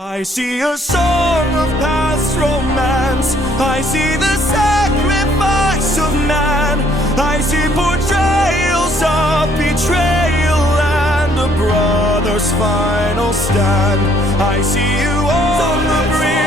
I see a song of past romance. I see the sacrifice of man. I see portrayals of betrayal and a brother's final stand. I see you on the brink